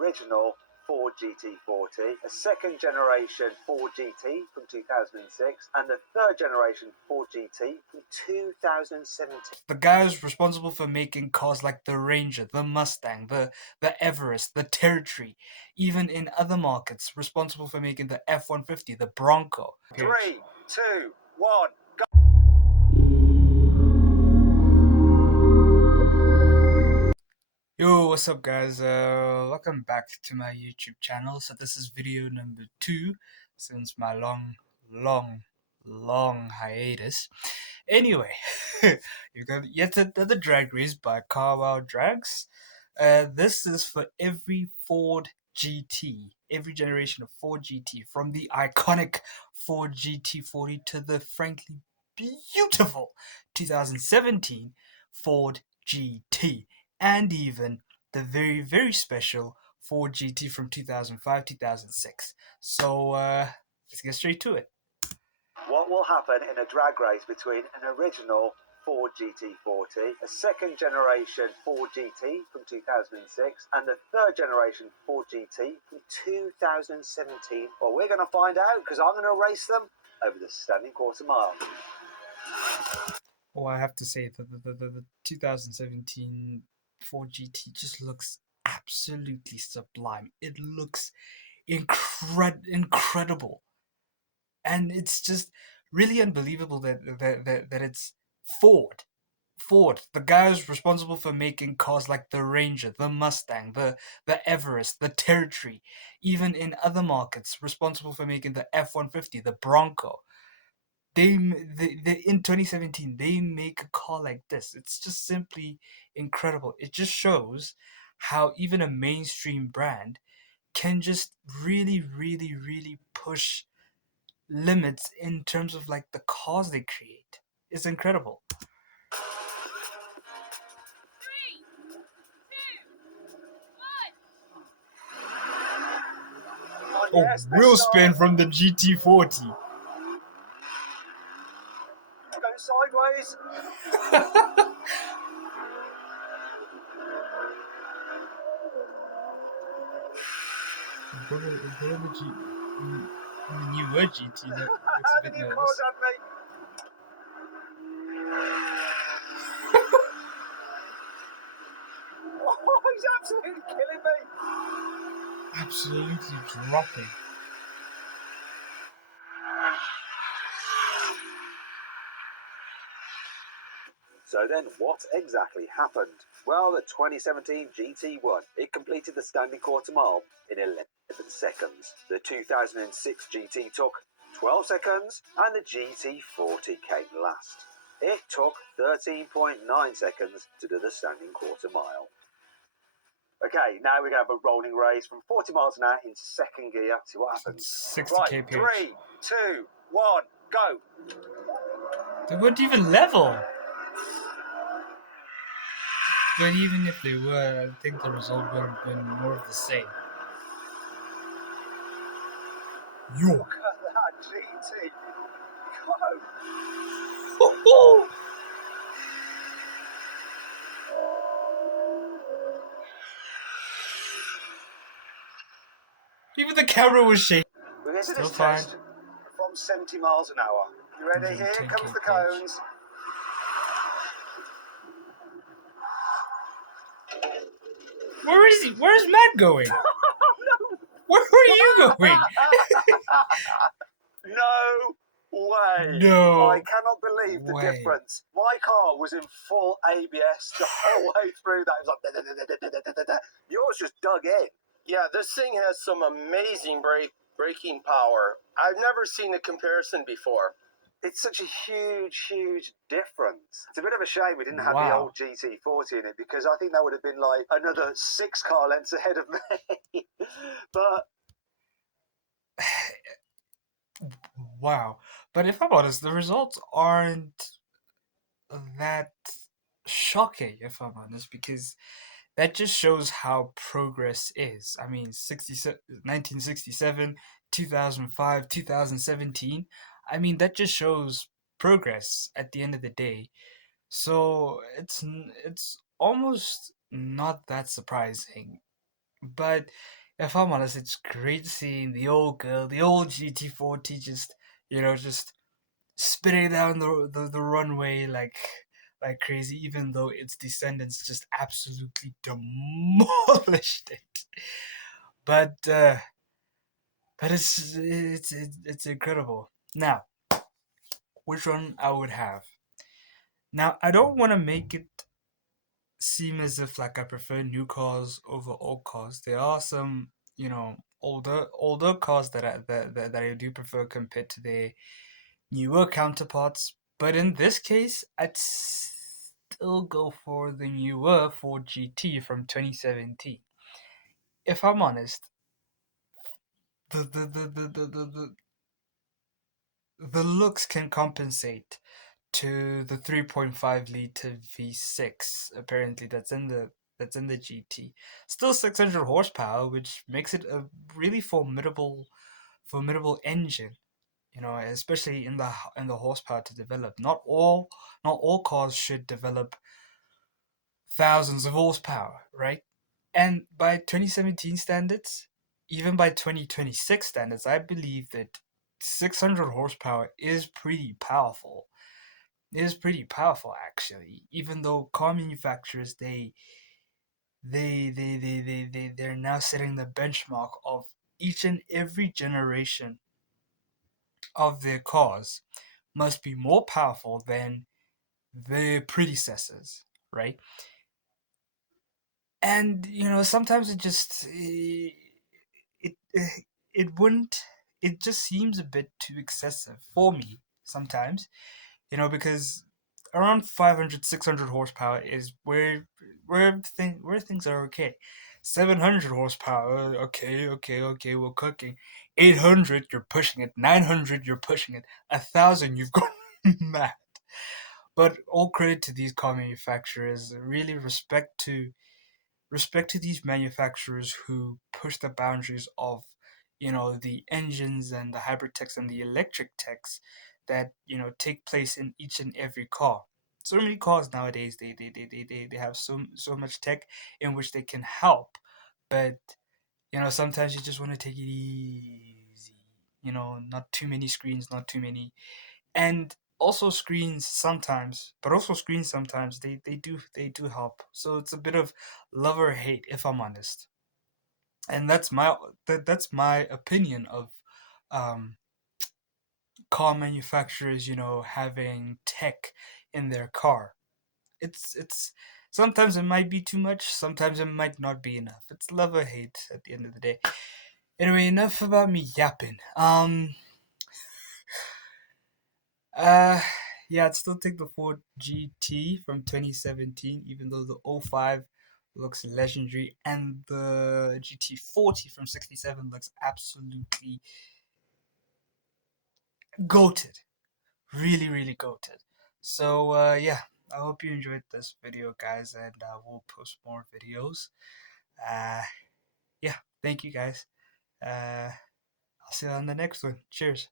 original Ford GT40, a second generation Ford GT from 2006, and the third generation Ford GT from 2017. The guys responsible for making cars like the Ranger, the Mustang, the Everest, the Territory, even in other markets, responsible for making the F-150, the Bronco. 3, 2, 1, go! Yo, what's up guys? Welcome back to my YouTube channel. So this is video number 2 since my long hiatus. Anyway, you got yet another drag race by Carwow Drags. This is for every Ford GT, every generation of Ford GT, from the iconic Ford GT40 to the frankly beautiful 2017 Ford GT, and even the very special Ford GT from 2005-2006. So let's get straight to it. What will happen in a drag race between an original Ford GT40, a second generation Ford GT from 2006, and the third generation Ford GT from 2017? Well, we're going to find out, because I'm going to race them over the standing quarter mile. Oh, I have to say that the 2017 Ford GT just looks absolutely sublime. It looks incredible, and it's just really unbelievable that it's Ford. The guys responsible for making cars like the Ranger, the Mustang, the Everest, the Territory, even in other markets, responsible for making the F-150, the Bronco. They in 2017 they make a car like this. It's just simply incredible. It just shows how even a mainstream brand can just really push limits in terms of like the cars they create. It's incredible. 3, 2, 1. Oh, wheel spin from the GT40. Go sideways. Newer GT that looks a bit nervous. Oh, he's absolutely killing me. Absolutely dropping. So then, what exactly happened? Well, the 2017 GT won. It completed the standing quarter mile in 11 seconds. The 2006 GT took 12 seconds, and the GT40 came last. It took 13.9 seconds to do the standing quarter mile. Okay, now we're going to have a rolling race from 40 miles an hour in second gear. See what happens. 60 Right, kph. 3, 2, 1, go. They weren't even level. But even if they were, I think the result would have been more of the same. Yo. Look at that GT. Go. Even the camera was shaking. We're going to Still this fine. test from 70 miles an hour. You ready? Here 110 comes the kph. cones. Where is he? Where's Matt going? Where are you going? No way. No I cannot believe the way. difference. My car was in full ABS the whole way through that. It was like, yours just dug in. Yeah, this thing has some amazing braking power. I've never seen a comparison before. It's such a huge difference. It's a bit of a shame we didn't have the Wow. old GT40 in it, because I think that would have been like another 6 car lengths ahead of me. But Wow. But if I'm honest, the results aren't that shocking, if I'm honest, because that just shows how progress is. I mean, 1967, 2005, 2017. I mean, that just shows progress at the end of the day. So it's almost not that surprising But if I'm honest, it's great seeing the old girl, the old GT40, just just spinning down the runway like crazy, even though its descendants just absolutely demolished it. But it's incredible. Now, which one I would have? Now, I don't want to make it seem as if like I prefer new cars over old cars. There are some, older cars that I do prefer compared to their newer counterparts. But in this case, I'd still go for the newer Ford GT from 2017. If I'm honest, the looks can compensate to the 3.5 liter V6 apparently that's in the GT. Still 600 horsepower, which makes it a really formidable engine. Especially in the horsepower to develop. Not all cars should develop thousands of horsepower, right? And by 2017 standards, even by 2026 standards, I believe that 600 horsepower is pretty powerful. It is pretty powerful actually. Even though car manufacturers they're now setting the benchmark of each and every generation of their cars must be more powerful than their predecessors, right? And sometimes it wouldn't it just seems a bit too excessive for me sometimes, because around 500, 600 horsepower is where things are okay. 700 horsepower, okay, we're cooking. 800, you're pushing it. 900, you're pushing it. 1,000, you've gone mad. But all credit to these car manufacturers. Really respect to these manufacturers who push the boundaries of the engines and the hybrid techs and the electric techs that take place in each and every car. So many cars nowadays, they have so much tech in which they can help, but sometimes you just want to take it easy. Not too many screens, not too many. And also screens sometimes, but also screens sometimes they do help. So it's a bit of love or hate, if I'm honest. And that's my opinion of um, car manufacturers, having tech in their car. It's sometimes it might be too much, sometimes it might not be enough. It's love or hate at the end of the day. Anyway, enough about me yapping. Uh, yeah, I'd still take the Ford GT from 2017, even though the '05 looks legendary and the GT40 from '67 looks absolutely goated. Really, really goated. So, yeah, I hope you enjoyed this video, guys, and we'll post more videos. Uh, yeah, thank you, guys. I'll see you on the next one. Cheers.